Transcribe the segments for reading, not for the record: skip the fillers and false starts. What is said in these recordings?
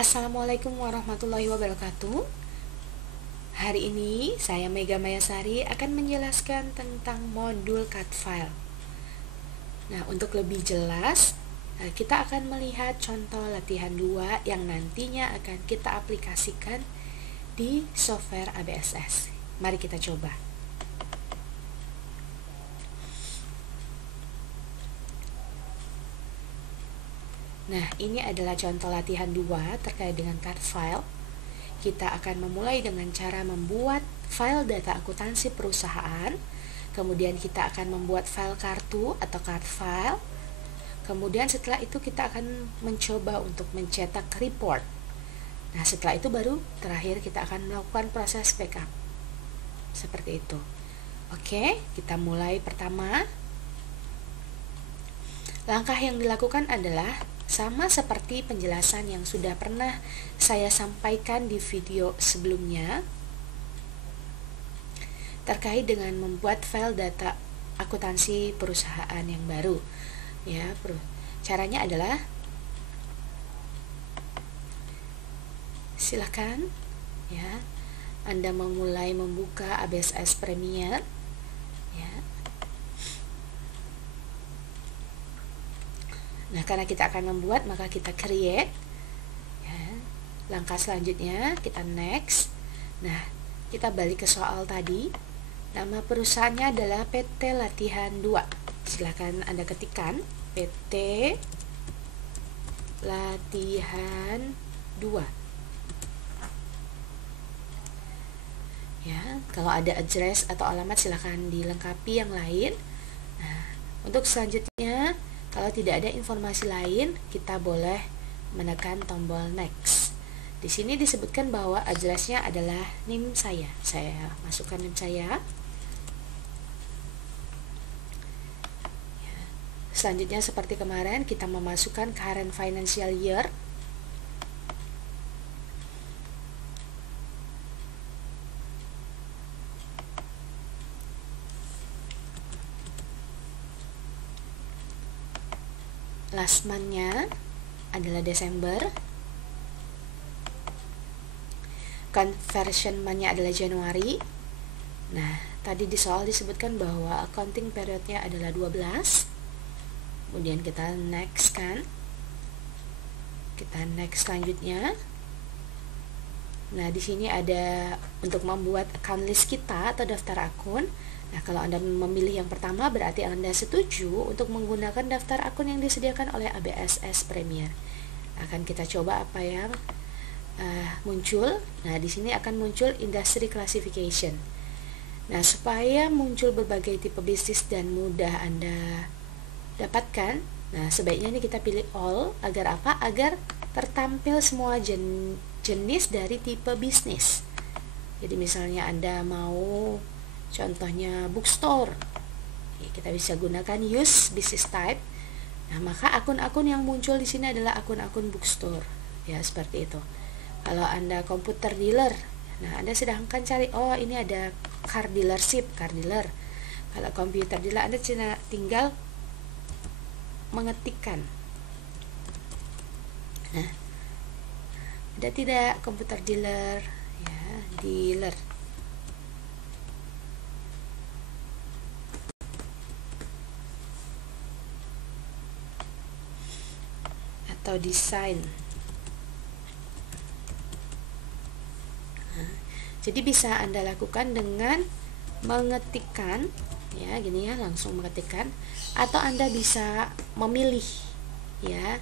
Assalamualaikum warahmatullahi wabarakatuh. Hari ini saya Mega Mayasari akan menjelaskan tentang modul cut file. Nah, untuk lebih jelas, kita akan melihat contoh latihan 2 yang nantinya akan kita aplikasikan di software ABSS. Mari kita coba. Nah, ini adalah contoh latihan 2 terkait dengan cut file. Kita akan memulai dengan cara membuat file data akuntansi perusahaan. Kemudian kita akan membuat file kartu atau card file. Kemudian setelah itu kita akan mencoba untuk mencetak report. Nah, setelah itu baru terakhir kita akan melakukan proses backup. Seperti itu. Oke, kita mulai pertama. Langkah yang dilakukan adalah sama seperti penjelasan yang sudah pernah saya sampaikan di video sebelumnya terkait dengan membuat file data akuntansi perusahaan yang baru. Ya, caranya adalah silakan ya, Anda memulai membuka ABSS Premiere ya. Nah, karena kita akan membuat, maka kita create ya. Langkah selanjutnya kita next. Nah, kita balik ke soal tadi. Nama perusahaannya adalah PT Latihan 2. Silakan Anda ketikkan PT Latihan 2 ya. Kalau ada address atau alamat silakan dilengkapi yang lain. Nah, untuk selanjutnya, kalau tidak ada informasi lain, kita boleh menekan tombol next. Di sini disebutkan bahwa addressnya adalah NIM saya. Saya masukkan NIM saya. Selanjutnya seperti kemarin, kita memasukkan current financial year. Last month-nya adalah Desember. Conversion month-nya adalah Januari. Nah, tadi di soal disebutkan bahwa accounting period-nya adalah 12. Kemudian kita next kan. Kita next selanjutnya. Nah, di sini ada untuk membuat account list kita atau daftar akun. Nah, kalau Anda memilih yang pertama berarti Anda setuju untuk menggunakan daftar akun yang disediakan oleh ABSS Premiere. Akan kita coba apa yang muncul. Nah, di sini akan muncul industry classification. Nah, supaya muncul berbagai tipe bisnis dan mudah Anda dapatkan, nah sebaiknya ini kita pilih all. Agar apa? Agar tertampil semua jenis dari tipe bisnis. Jadi misalnya Anda mau contohnya bookstore, kita bisa gunakan use business type. Nah, maka akun-akun yang muncul di sini adalah akun-akun bookstore. Ya, seperti itu. Kalau Anda komputer dealer, nah Anda sedangkan cari, oh ini ada car dealership, car dealer. Kalau komputer dealer, Anda tinggal mengetikkan. Nah, ada tidak komputer dealer ya, dealer. Atau desain. Nah, jadi bisa Anda lakukan dengan mengetikkan ya, gini ya, langsung mengetikkan, atau Anda bisa memilih ya,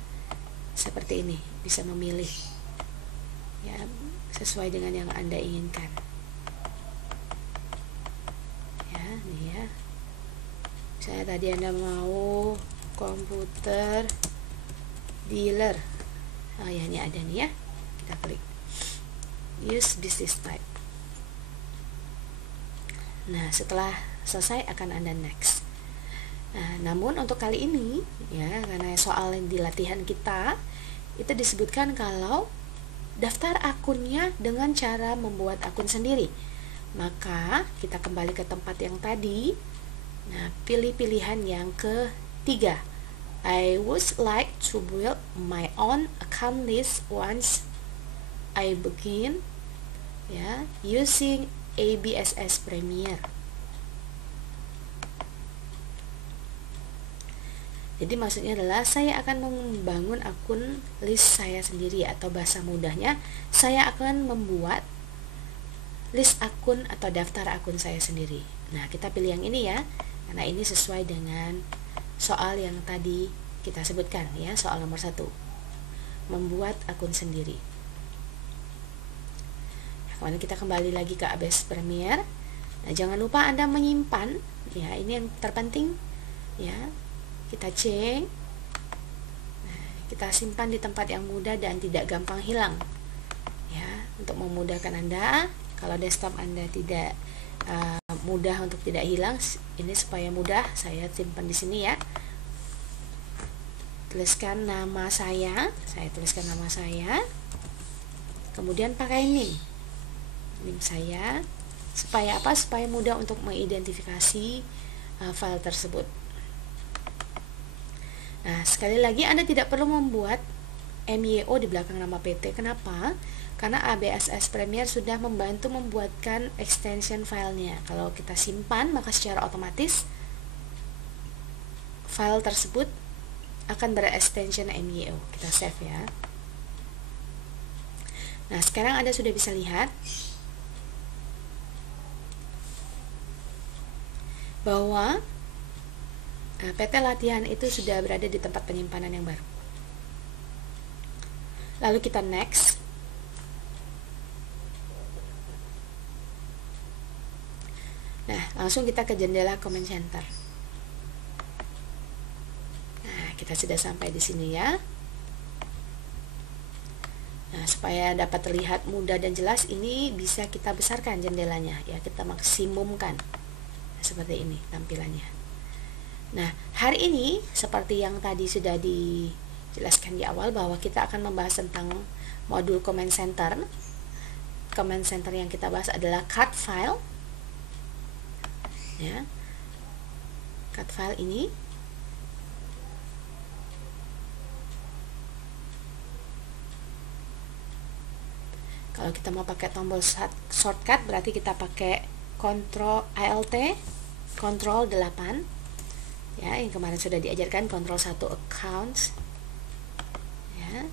seperti ini, bisa memilih ya, sesuai dengan yang Anda inginkan ya. Nih ya, saya tadi Anda mau komputer dealer, oh ya, ini ada nih ya, kita klik use business type. Nah, setelah selesai akan Anda next. Nah, namun untuk kali ini ya, karena soal di latihan kita itu disebutkan kalau daftar akunnya dengan cara membuat akun sendiri. Maka kita kembali ke tempat yang tadi. Nah, pilih pilihan yang ketiga. I would like to build my own account list once I begin ya using ABSS Premiere. Jadi maksudnya adalah saya akan membangun akun list saya sendiri, atau bahasa mudahnya saya akan membuat list akun atau daftar akun saya sendiri. Nah, kita pilih yang ini ya, karena ini sesuai dengan soal yang tadi kita sebutkan ya, soal nomor 1, membuat akun sendiri. Nah, kemudian kita kembali lagi ke ABS Premiere. Nah, jangan lupa Anda menyimpan ya, ini yang terpenting ya. Kita cek, nah, kita simpan di tempat yang mudah dan tidak gampang hilang ya, untuk memudahkan Anda. Kalau desktop Anda tidak mudah untuk tidak hilang, ini supaya mudah saya simpan di sini ya. Tuliskan nama saya tuliskan nama saya, kemudian pakai NIM saya, supaya apa? Supaya mudah untuk mengidentifikasi file tersebut. Nah, sekali lagi Anda tidak perlu membuat MYO di belakang nama PT. Kenapa? Karena ABSS Premiere sudah membantu membuatkan extension filenya. Kalau kita simpan, maka secara otomatis file tersebut akan berextension MYO. Kita save ya. Nah, sekarang Anda sudah bisa lihat bahwa PT latihan itu sudah berada di tempat penyimpanan yang baru. Lalu kita next. Nah, langsung kita ke jendela Command Center. Nah, kita sudah sampai di sini ya. Nah, supaya dapat terlihat mudah dan jelas, ini bisa kita besarkan jendelanya ya, kita maksimumkan. Nah, seperti ini tampilannya. Nah, hari ini seperti yang tadi sudah dijelaskan di awal, bahwa kita akan membahas tentang modul Command Center. Command Center yang kita bahas adalah cut file. Ya. Cut file ini kalau kita mau pakai tombol shortcut, berarti kita pakai Ctrl Alt Ctrl 8 ya, yang kemarin sudah diajarkan. Ctrl 1 accounts ya,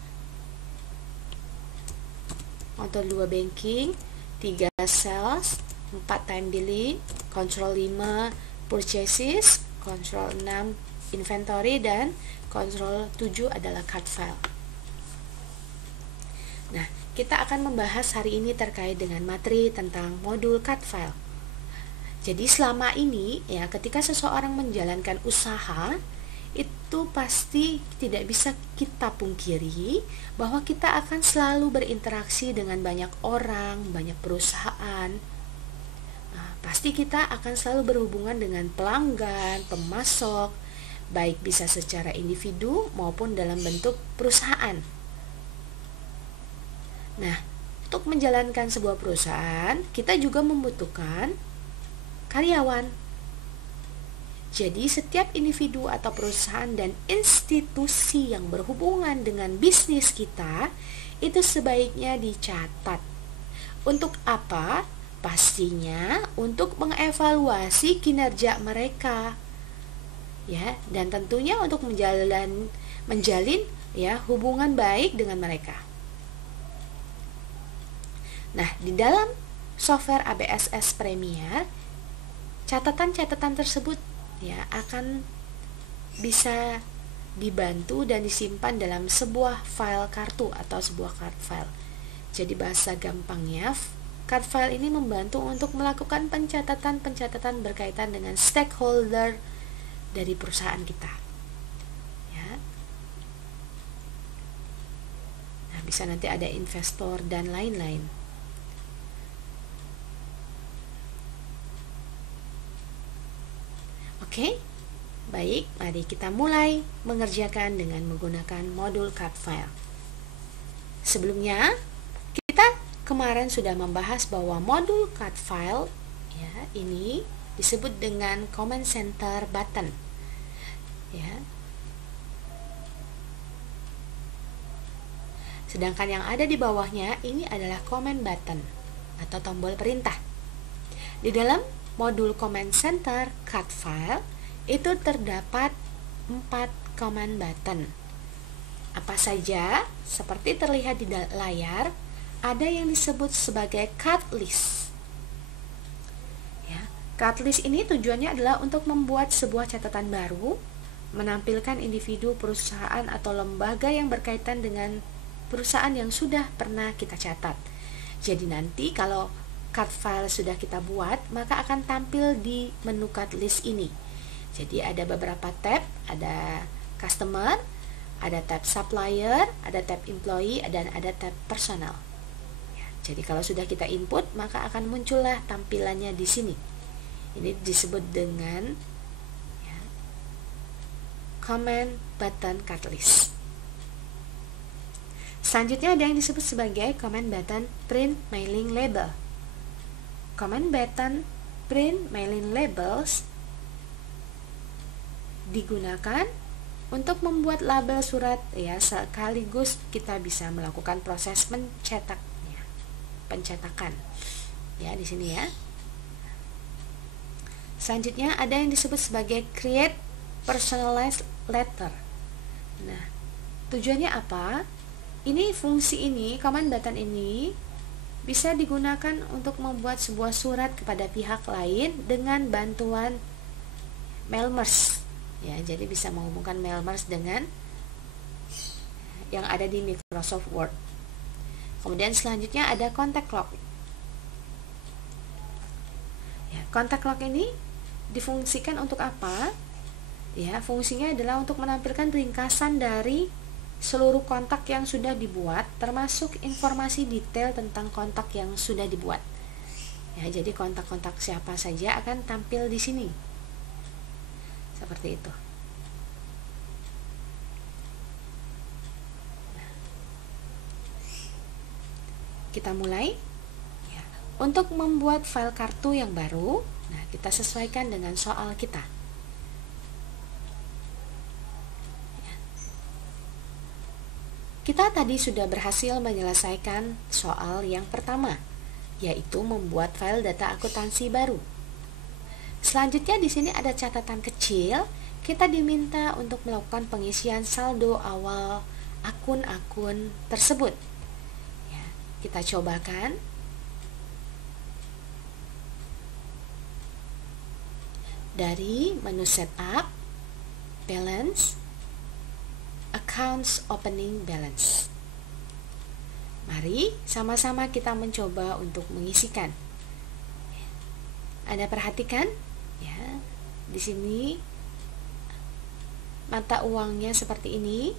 Ctrl 2 banking, 3 sales, 4 time billing, Ctrl 5 purchases, Ctrl 6 inventory, dan Ctrl 7 adalah cut file. Nah, kita akan membahas hari ini terkait dengan materi tentang modul cut file. Jadi selama ini ya, ketika seseorang menjalankan usaha, itu pasti tidak bisa kita pungkiri bahwa kita akan selalu berinteraksi dengan banyak orang, banyak perusahaan. Nah, pasti kita akan selalu berhubungan dengan pelanggan, pemasok, baik bisa secara individu maupun dalam bentuk perusahaan. Nah, untuk menjalankan sebuah perusahaan, kita juga membutuhkan karyawan. Jadi setiap individu atau perusahaan dan institusi yang berhubungan dengan bisnis kita itu sebaiknya dicatat. Untuk apa? Pastinya untuk mengevaluasi kinerja mereka. Ya, dan tentunya untuk menjalin ya hubungan baik dengan mereka. Nah, di dalam software ABSS Premiere, catatan-catatan tersebut ya akan bisa dibantu dan disimpan dalam sebuah file kartu atau sebuah card file. Jadi bahasa gampangnya, card file ini membantu untuk melakukan pencatatan-pencatatan berkaitan dengan stakeholder dari perusahaan kita. Ya. Nah, bisa nanti ada investor dan lain-lain. Oke, baik, mari kita mulai mengerjakan dengan menggunakan modul cut file. Sebelumnya, kita kemarin sudah membahas bahwa modul cut file ya, ini disebut dengan Command Center button. Ya. Sedangkan yang ada di bawahnya ini adalah command button atau tombol perintah. Di dalam modul command center cut file itu terdapat 4 command button. Apa saja? Seperti terlihat di layar, ada yang disebut sebagai cut list. Ya, cut list ini tujuannya adalah untuk membuat sebuah catatan baru, menampilkan individu, perusahaan, atau lembaga yang berkaitan dengan perusahaan yang sudah pernah kita catat. Jadi nanti kalau cut file sudah kita buat, maka akan tampil di menu cut list ini. Jadi ada beberapa tab, ada customer, ada tab supplier, ada tab employee, dan ada tab personal. Ya, jadi kalau sudah kita input, maka akan muncullah tampilannya di sini. Ini disebut dengan ya, command button cut list. Selanjutnya ada yang disebut sebagai command button print mailing label. Command button print mailing labels digunakan untuk membuat label surat, ya, sekaligus kita bisa melakukan proses pencetakan. Ya, di sini ya. Selanjutnya ada yang disebut sebagai create personalized letter. Nah, tujuannya apa? Ini fungsi ini, command button ini bisa digunakan untuk membuat sebuah surat kepada pihak lain dengan bantuan mailmerge. Ya, jadi bisa menghubungkan mailmerge dengan yang ada di Microsoft Word. Kemudian selanjutnya ada contact log. Ya, contact log ini difungsikan untuk apa? Ya, fungsinya adalah untuk menampilkan ringkasan dari seluruh kontak yang sudah dibuat, termasuk informasi detail tentang kontak yang sudah dibuat. Ya, jadi kontak-kontak siapa saja akan tampil di sini. Seperti itu. Kita mulai. Ya. Untuk membuat file kartu yang baru, nah kita sesuaikan dengan soal kita. Kita tadi sudah berhasil menyelesaikan soal yang pertama, yaitu membuat file data akuntansi baru. Selanjutnya di sini ada catatan kecil, kita diminta untuk melakukan pengisian saldo awal akun-akun tersebut. Ya, kita cobakan. Dari menu setup, balance, accounts opening balance. Mari sama-sama kita mencoba untuk mengisikan. Anda perhatikan ya, di sini mata uangnya seperti ini.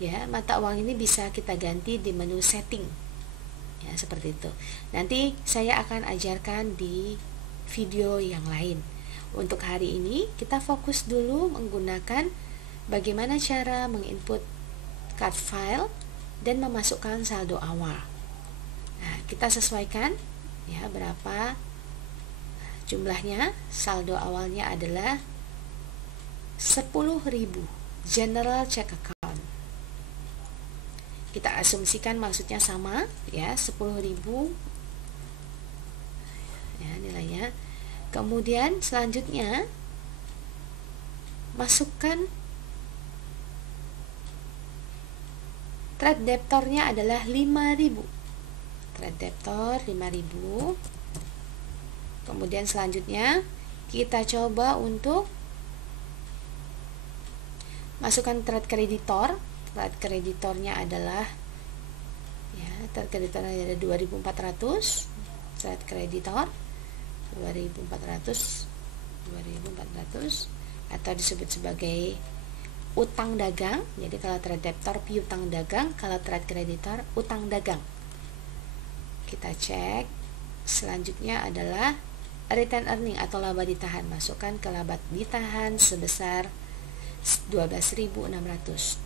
Ya, mata uang ini bisa kita ganti di menu setting. Ya, seperti itu. Nanti saya akan ajarkan di video yang lain. Untuk hari ini kita fokus dulu menggunakan bagaimana cara menginput cut file dan memasukkan saldo awal. Nah, kita sesuaikan ya berapa jumlahnya. Saldo awalnya adalah 10.000 general check account. Kita asumsikan maksudnya sama ya, 10.000 ya nilainya. Kemudian selanjutnya masukkan trade debtornya adalah 5.000. Trade debtor 5.000. Kemudian selanjutnya kita coba untuk masukkan trade creditor. Trade creditornya adalah ya, trade creditornya ada 2.400. Trade creditor 2.400 atau disebut sebagai utang dagang. Jadi kalau trade debtor piutang dagang, kalau trade creditor utang dagang. Kita cek. Selanjutnya adalah retain earning atau laba ditahan. Masukkan ke laba ditahan sebesar 12.600.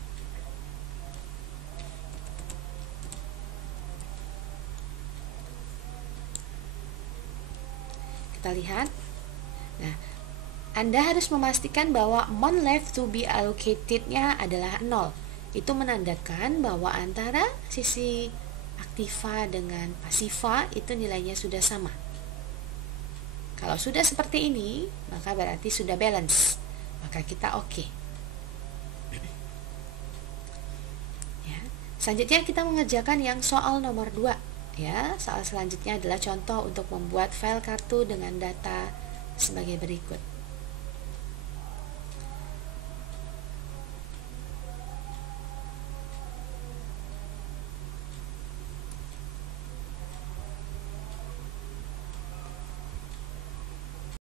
Kita lihat. Nah, Anda harus memastikan bahwa amount left to be allocated-nya adalah 0. Itu menandakan bahwa antara sisi aktiva dengan pasiva itu nilainya sudah sama. Kalau sudah seperti ini, maka berarti sudah balance. Maka kita oke. Ya. Selanjutnya kita mengerjakan yang soal nomor 2. Ya, soal selanjutnya adalah contoh untuk membuat file kartu dengan data sebagai berikut.